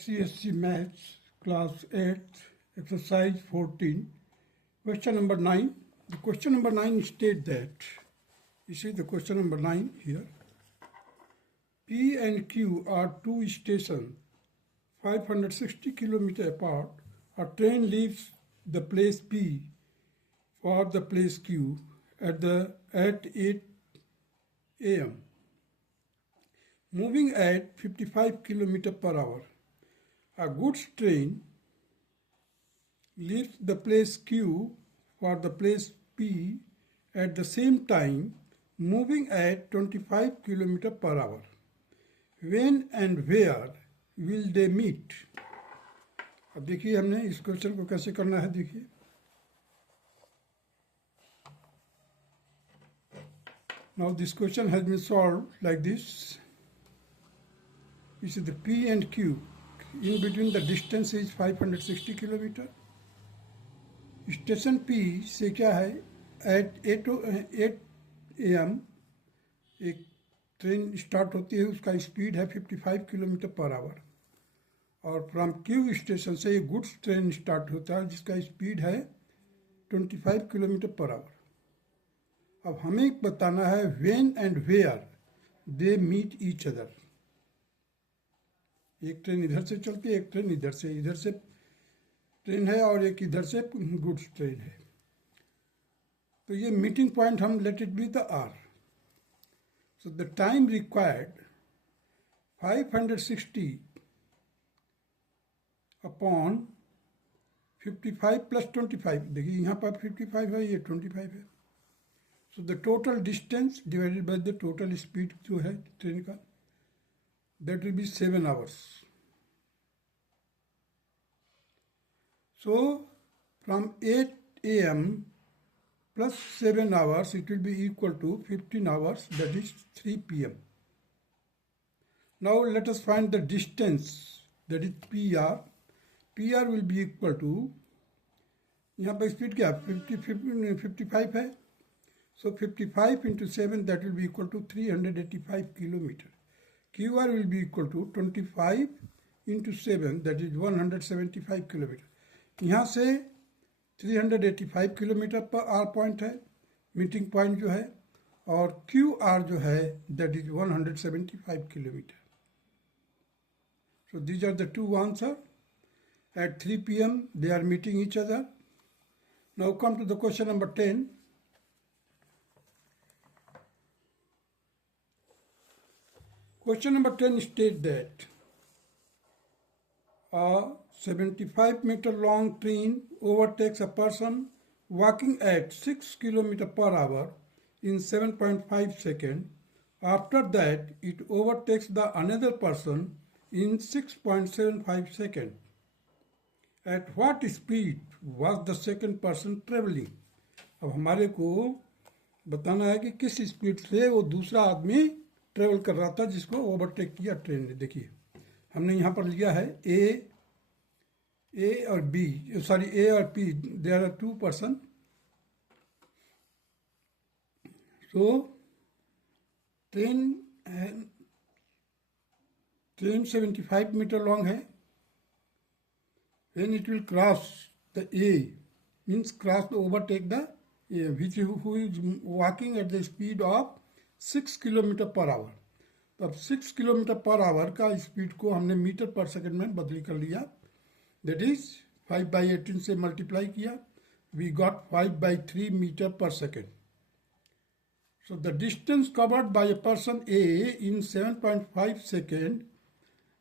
ICSE Maths, Class 8, Exercise 14, Question number 9. The question number 9 states that, you see the question number 9 here. P and Q are two stations 560 km apart. A train leaves the place P for the place Q at 8 a.m. moving at 55 km per hour. A goods train leaves the place Q for the place P at the same time, moving at 25 km per hour. When and where will they meet? अब देखिए हमने इस question को कैसे करना है. देखिए now this question has been solved like this. This is the P and Q. In between the distance is 560 km. Station P से क्या है, at 8 AM एक ट्रेन स्टार्ट होती है, उसका स्पीड है 55 किलोमीटर पर आवर. और फ्रॉम Q स्टेशन से एक गुड्स ट्रेन स्टार्ट होता है जिसका स्पीड है 25 किलोमीटर पर आवर. अब हमें बताना है when and where they meet each other. एक ट्रेन इधर से चलती है, एक ट्रेन इधर से ट्रेन है और एक इधर से गुड्स ट्रेन है. तो ये मीटिंग पॉइंट हम let it be the R. So the time required 560 upon 55 plus 25. देखिए यहाँ पर 55 है, ये 25 है. So the total distance divided by the total speed जो है ट्रेन का, that will be 7 hours. So from 8 AM plus 7 hours it will be equal to 15 hours, that is 3 PM. Now let us find the distance, that is PR. PR will be equal to, यहाँ पर speed क्या 55 है. So 55 into 7, that will be equal to 385 kilometer. QR will be equal to 25 into 7, that is 175 kilometre. यहाँ से 385 kilometre पर are point है, meeting point जो है, और QR जो है that is 175 kilometre. So these are the two answers. At 3 PM they are meeting each other. Now come to the question number 10. Question number 10 states that a 75-meter long train overtakes a person walking at 6 km per hour in 7.5 seconds. After that, it overtakes the another person in 6.75 seconds. At what speed was the second person traveling? अब हमारे को बताना है कि किस speed से वो दूसरा आदमी ट्रेवल कर रहा था जिसको ओवरटेक किया ट्रेन ने. देखिए हमने यहाँ पर लिया है ए और बी, सॉरी ए और P, there are two person. So train 75 meter long है. when it will cross the A, means cross the overtake the A, which who is walking at the speed of 6 kilometre per our. तो अब 6 kilometre per our का speed को हमने metre per second में बदली कर लिया. दैट इज 5/18 से मल्टीप्लाई किया, we got 5/3 metre per second. So the distance covered by a person A in 7.5 second,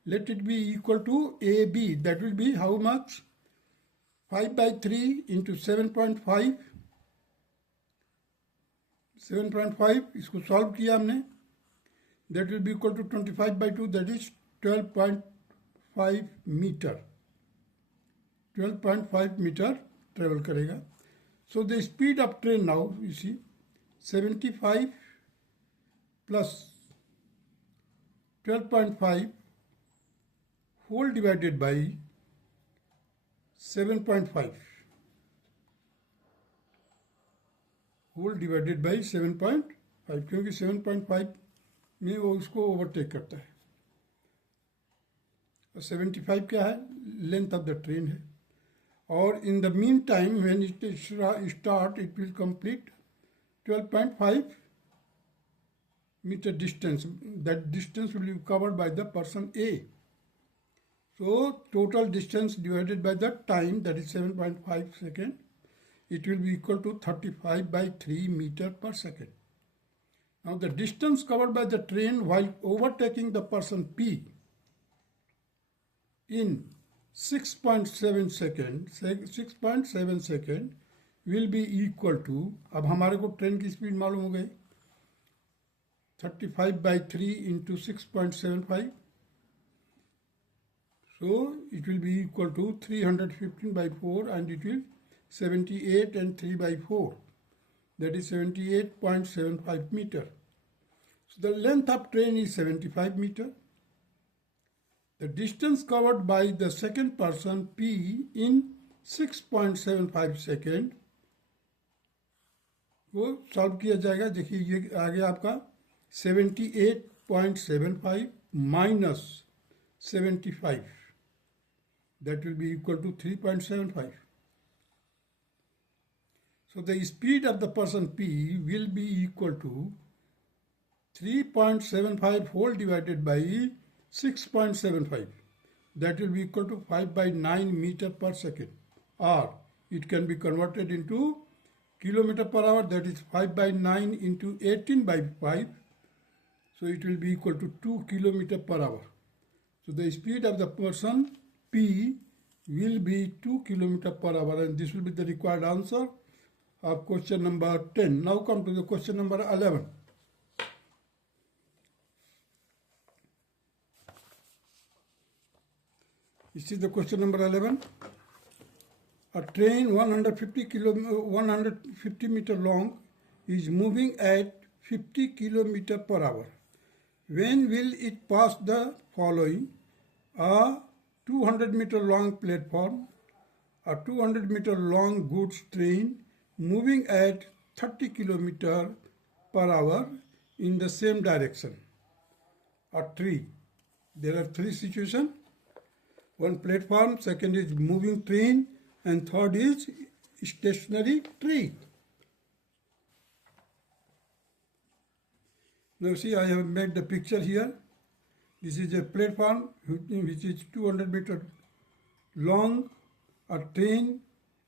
let it be equal to A B. That will be how much, 5/3 into 7.5. 7.5 इसको सॉल्व किया हमने, that will be equal to 25/2, that is 12.5 metre. 12.5 metre travel करेगा. So the speed of train now you see 75 plus 12.5 whole divided by 7.5 whole divided by 7.5, क्योंकि 7.5 में वो उसको overtake करता है. तो 75 क्या है, लेंथ ऑफ द ट्रेन है. और in the mean time when it start it will complete 12.5 meter distance. That distance will be covered by the person A. So total distance divided by the time, that is 7.5 second, it will be equal to 35 by 3 meter per second. Now the distance covered by the train while overtaking the person P in 6.7 second will be equal to, अब हमारे को train की speed मालूम हो गई, 35 by 3 into 6.75. So it will be equal to 315 by 4 and it will 78 and 3 by 4. That is 78.75 meter. So the length of train is 75 meter. The distance covered by the second person P in 6.75 second वो solve किया जाएगा. देखिए ये आ गया आपका 78.75 minus 75. That will be equal to 3.75. So the speed of the person P will be equal to 3.75 whole divided by 6.75. That will be equal to 5 by 9 meter per second. Or it can be converted into kilometer per hour, that is 5 by 9 into 18 by 5. So it will be equal to 2 kilometer per hour. So the speed of the person P will be 2 kilometer per hour, and this will be the required answer of question number 10. Now come to the question number 11. This is the question number 11. A train 150 meter long is moving at 50 kilometer per hour. When will it pass the following? A 200 meter long platform, a 200 meter long goods train moving at 30 kilometer per hour in the same direction. A tree. There are three situations. One platform, second is moving train, and third is stationary tree. Now see, I have made the picture here. This is a platform which is 200 meter long, a train,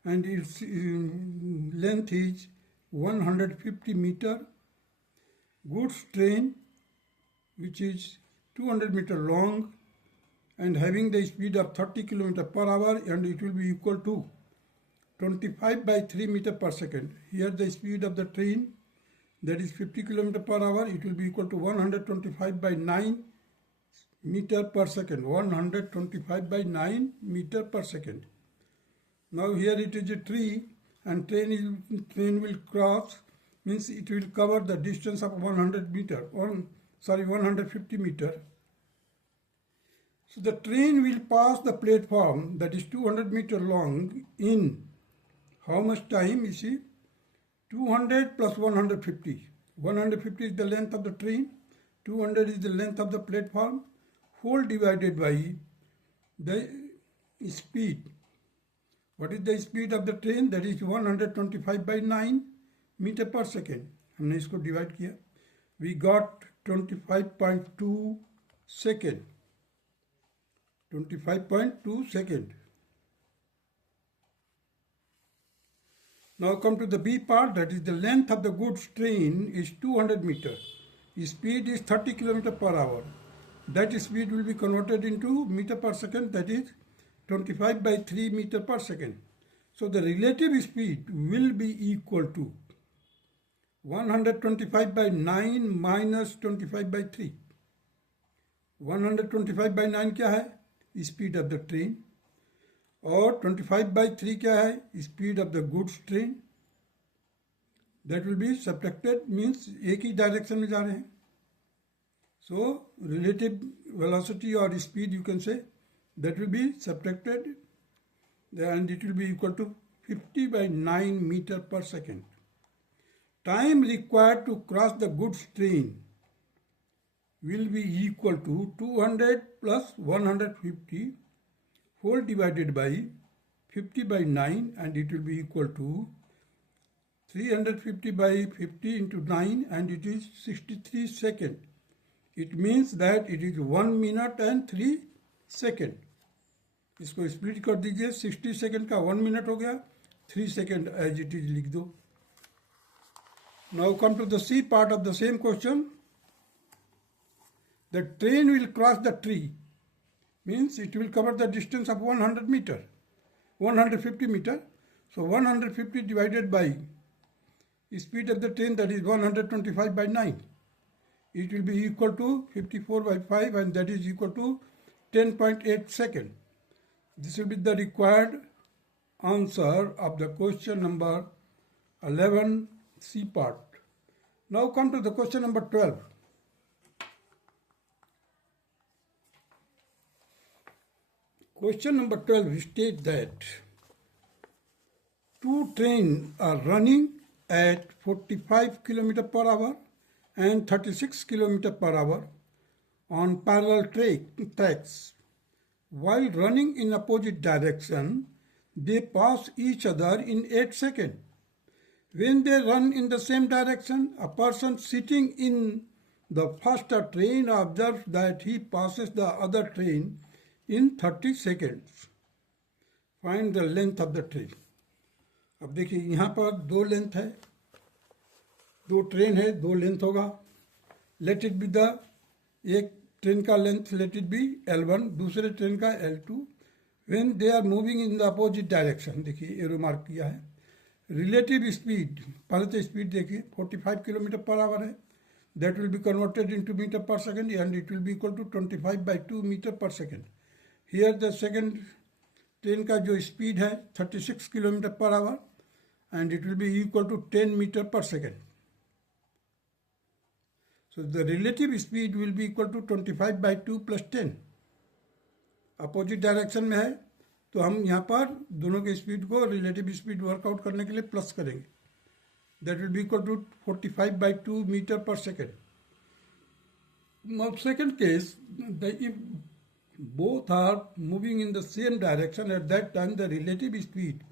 and its length is 150 meter. Goods train which is 200 meter long and having the speed of 30 km per hour, and it will be equal to 25 by 3 meter per second. Here the speed of the train, that is 50 km per hour, it will be equal to 125 by 9 meter per second. 125 by 9 meter per second. Now here it is a tree, and train will cross, means it will cover the distance of 150 meter. So the train will pass the platform that is 200 meter long in how much time? You see, 200 plus 150. 150 is the length of the train, 200 is the length of the platform, whole divided by the speed. What is the speed of the train? That is 125 by 9 meter per second. हमने इसको divide किया. We got 25.2 second. 25.2 second. Now come to the B part, that is the length of the goods train is 200 meter. Speed is 30 km per hour. That speed will be converted into meter per second, that is 25 by 3 meter per second. So the relative speed will be equal to 125 by 9 minus 25 by 3. 125 by 9 क्या है? Speed of the train. और 25 by 3 क्या है? Speed of the goods train. That will be subtracted, means एक ही direction में जा रहे हैं. So relative velocity or speed, you can say, that will be subtracted, and it will be equal to 50 by 9 meter per second. Time required to cross the goods train will be equal to 200 plus 150 whole divided by 50 by 9, and it will be equal to 350 by 50 into 9, and it is 63 seconds. It means that it is 1 minute and 3 seconds. इसको split कर दीजिए, 60 second का 1 minute हो गया, 3 second as it is लिख दो. Now come to the C part of the same question. The train will cross the tree, means it will cover the distance of 100 meter, 150 meter. So 150 divided by speed of the train, that is 125 by 9. It will be equal to 54 by 5, and that is equal to 10.8 seconds. This will be the required answer of the question number 11 C part. Now come to the question number 12. Question number 12 states that two trains are running at 45 km per hour and 36 km per hour on parallel tracks. While running in opposite direction, they pass each other in 8 seconds. When they run in the same direction, a person sitting in the faster train observes that he passes the other train in 30 seconds. Find the length of the train. अब देखिए यहाँ पर दो length है, दो train है, दो length होगा. लेट इट बी द, एक ट्रेन का length let it be L1, दूसरे ट्रेन का L2. When they are moving in the opposite direction, देखिए एरो मार्क किया है. रिलेटिव स्पीड, पहले तो स्पीड देखिए 45 किलोमीटर पर आवर है. That will be converted into metre per second, and it will be equal to 25 by 2 metre per second. Here the second train का जो speed है 36 kilometre per hour, and it will be equal to 10 meter per second. So the relative speed will be equal to 25 by 2 plus 10. Opposite direction में है तो हम यहाँ पर दोनों के स्पीड को रिलेटिव स्पीड वर्कआउट करने के लिए प्लस करेंगे. That will be equal to 45 by 2 metre per second. Second case, if both are moving in the same direction, at that time the relative speed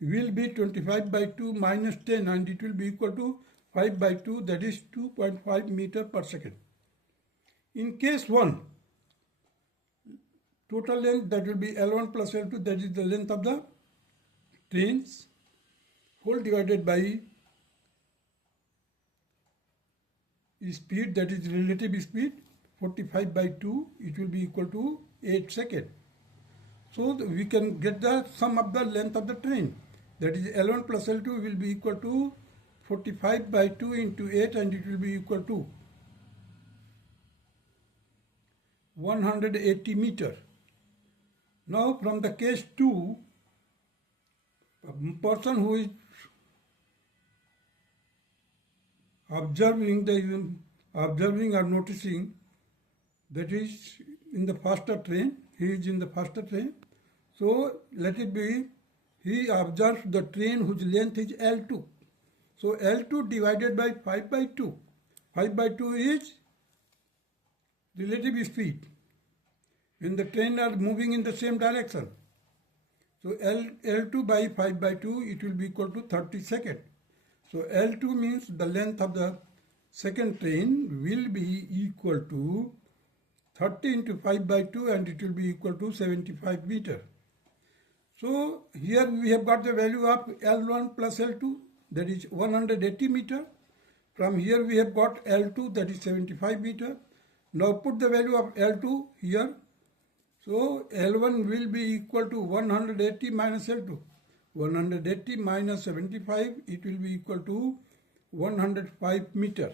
will be 25 by 2 minus 10, and it will be equal to 5 by 2, that is 2.5 meter per second. In case 1, total length, that will be L1 plus L2, that is the length of the trains, whole divided by speed, that is relative speed, 45 by 2, it will be equal to 8 seconds. So we can get the sum of the length of the train. That is L1 plus L2 will be equal to 45 by 2 into 8, and it will be equal to 180 meter. Now from the case 2, a person who is observing or noticing, that is in the faster train, he is in the faster train. So let it be, he observes the train whose length is L2. So L2 divided by 5 by 2. 5 by 2 is relative speed when the train are moving in the same direction. So L2 by 5 by 2, it will be equal to 30 seconds. So L2 means the length of the second train will be equal to 30 into 5 by 2, and it will be equal to 75 meter. So here we have got the value of L1 plus L2, that is 180 meter. From here we have got L2, that is 75 meter. Now put the value of L2 here. So L1 will be equal to 180 minus L2. 180 minus 75, it will be equal to 105 meter.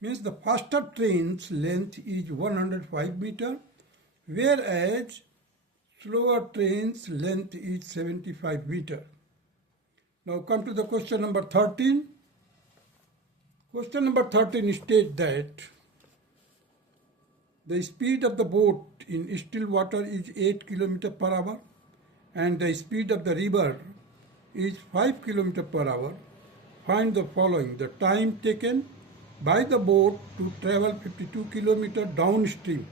Means the faster train's length is 105 meter, whereas slower train's length is 75 meter. Now come to the question number 13. Question number 13 states that the speed of the boat in still water is 8 km per hour and the speed of the river is 5 km per hour. Find the following: the time taken by the boat to travel 52 km downstream.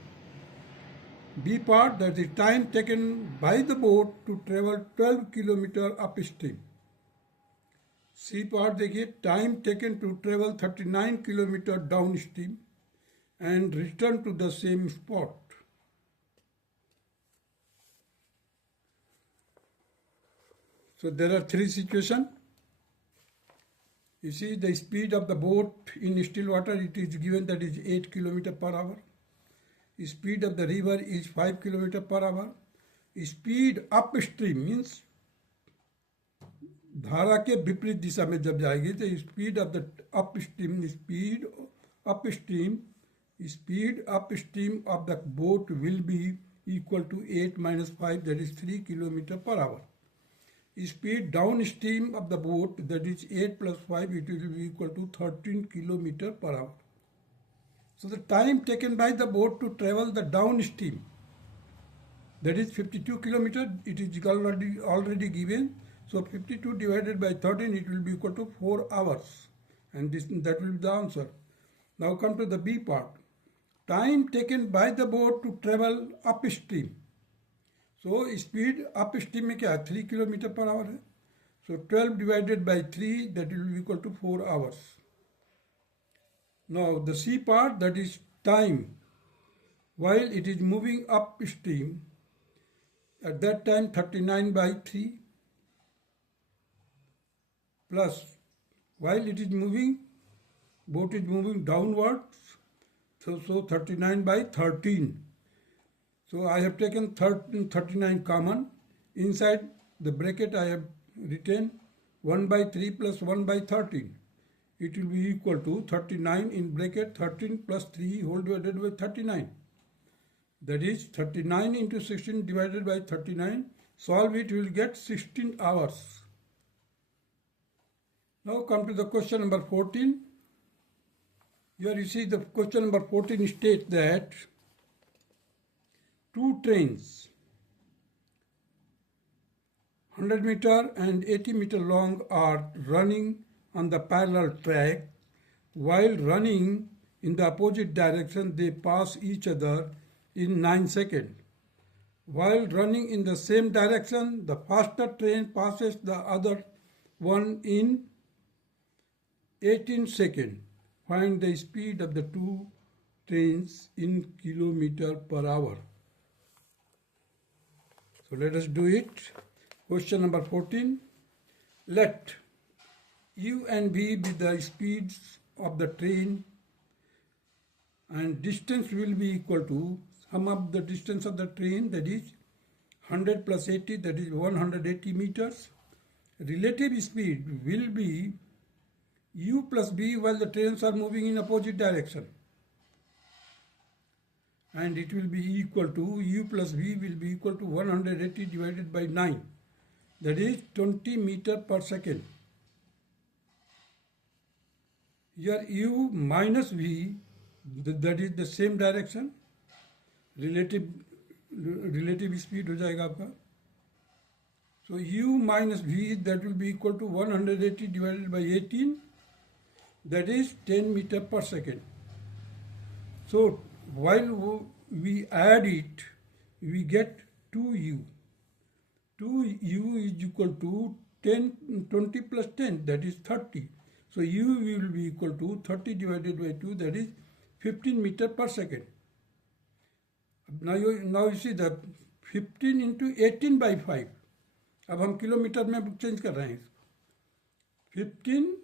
B part, that is time taken by the boat to travel 12 km upstream. C part देखिए, time taken to travel 39 km downstream and return to the same spot. So there are three situations. You see the speed of the boat in still water, it is given that is 8 km per hour. Speed of the river is 5 km per hour. Speed upstream means धारा के विपरीत दिशा में जब जाएगी तो speed of the speed upstream of the boat will be equal to 8 minus 5, that is 3 km per hour. Speed downstream of the boat, that is 8 plus 5, it will be equal to 13 km per hour. So the time taken by the boat to travel the downstream, that is 52 km, it is already given. So 52 divided by 13, it will be equal to 4 hours. And that will be the answer. Now come to the B part. Time taken by the boat to travel upstream. So speed upstream में क्या है, 3 km per hour है. So 12 divided by 3, that will be equal to 4 hours. Now the C part, that is time while it is moving upstream. At that time 39 by 3 plus while it is moving, boat is moving downwards, so 39 by 13. So I have taken 39 common. Inside the bracket I have written 1 by 3 plus 1 by 13. It will be equal to 39 in bracket 13 plus 3 whole divided by 39. That is 39 into 16 divided by 39. Solve it, you will get 16 hours. Now come to the question number 14. Here you see the question number 14 states that two trains 100 meter and 80 meter long are running on the parallel track. While running in the opposite direction, they pass each other in 9 seconds. While running in the same direction, the faster train passes the other one in 18 seconds. Find the speed of the two trains in kilometer per hour. So let us do it. Question number 14. Let U and V be the speeds of the train and distance will be equal to sum of the distance of the train, that is 100 plus 80, that is 180 meters. Relative speed will be U plus V while the trains are moving in opposite direction. And it will be equal to, U plus V will be equal to 180 divided by 9. That is 20 meter per second. Here U minus V, that is the same direction. Relative speed हो जाएगा आपका. So U minus V, that will be equal to 180 divided by 18. That is 10 meter per second. So while we add it, we get 2U. 2U is equal to 20 plus 10, that is 30. So U will be equal to 30 divided by 2, that is 15 meter per second. Now you see the 15 into 18 by 5. अब हम kilometre में change कर रहे हैं. 15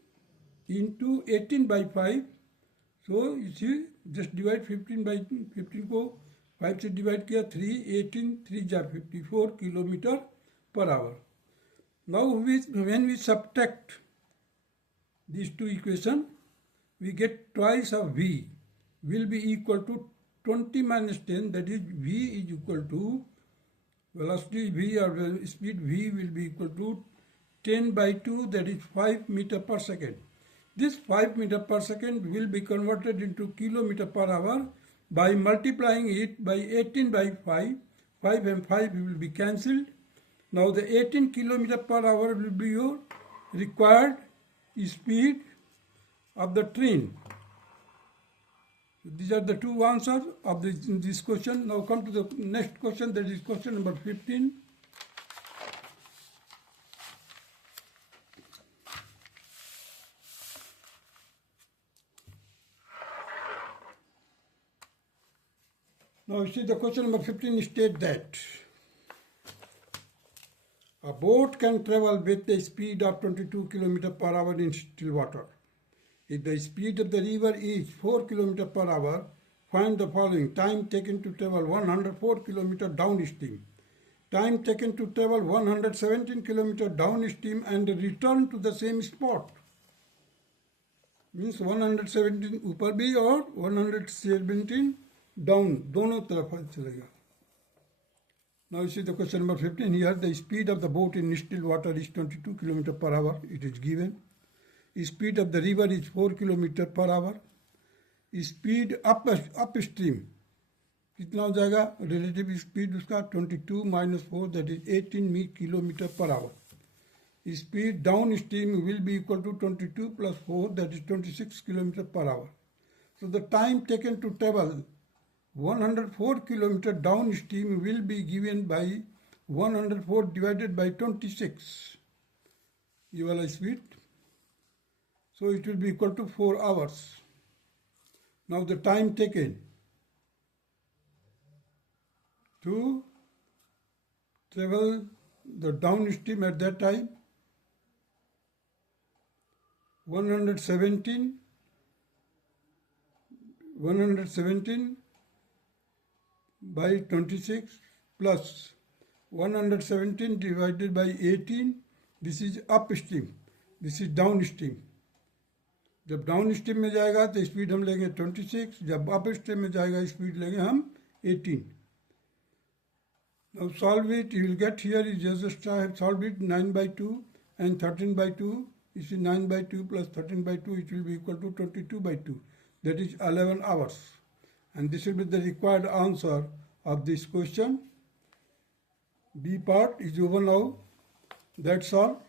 into 18 by 5. So you see, just divide 15 by 15 को 5 से divide किया, 3, 18, 3 जा 54 kilometer per hour. Now when we subtract these two equations, we get twice of V will be equal to 20 minus 10, that is V is equal to velocity V or speed V will be equal to 10 by 2, that is 5 meter per second. This 5 meter per second will be converted into kilometer per hour by multiplying it by 18 by 5. 5 and 5 will be cancelled. Now the 18 kilometer per hour will be your required speed of the train. These are the two answers of this question. Now come to the next question, that is question number 15. Now you see the question number 15 states that a boat can travel with a speed of 22 km per hour in still water. If the speed of the river is 4 km per hour, find the following: time taken to travel 104 km downstream, time taken to travel 117 km downstream and return to the same spot. Means 117 ऊपर भी और 117 down, दोनों तरफ चलेगा. Now you see the question number 15 here. The speed of the boat in still water is 22 km per hour. It is given. Speed of the river is 4 km per hour. Speed upstream कितना हो जाएगा? Relative speed उसका 22 minus 4, that is 18 km per hour. Speed downstream will be equal to 22 plus 4, that is 26 km per hour. So the time taken to travel 104 km downstream will be given by 104 divided by 26. You will speed. So it will be equal to 4 hours. Now the time taken to travel the downstream at that time, 117 by 26 plus 117 divided by 18. This is upstream, this is downstream. जब downstream में जाएगा तो speed हम लेंगे 26, जब upstream में जाएगा speed लेंगे हम 18. Now solve it. You will get here is just I have solved it. 9 by 2 and 13 by 2. You see 9 by 2 plus 13 by 2, it will be equal to 22 by 2. That is 11 hours. And this will be the required answer of this question. B part is over now. That's all.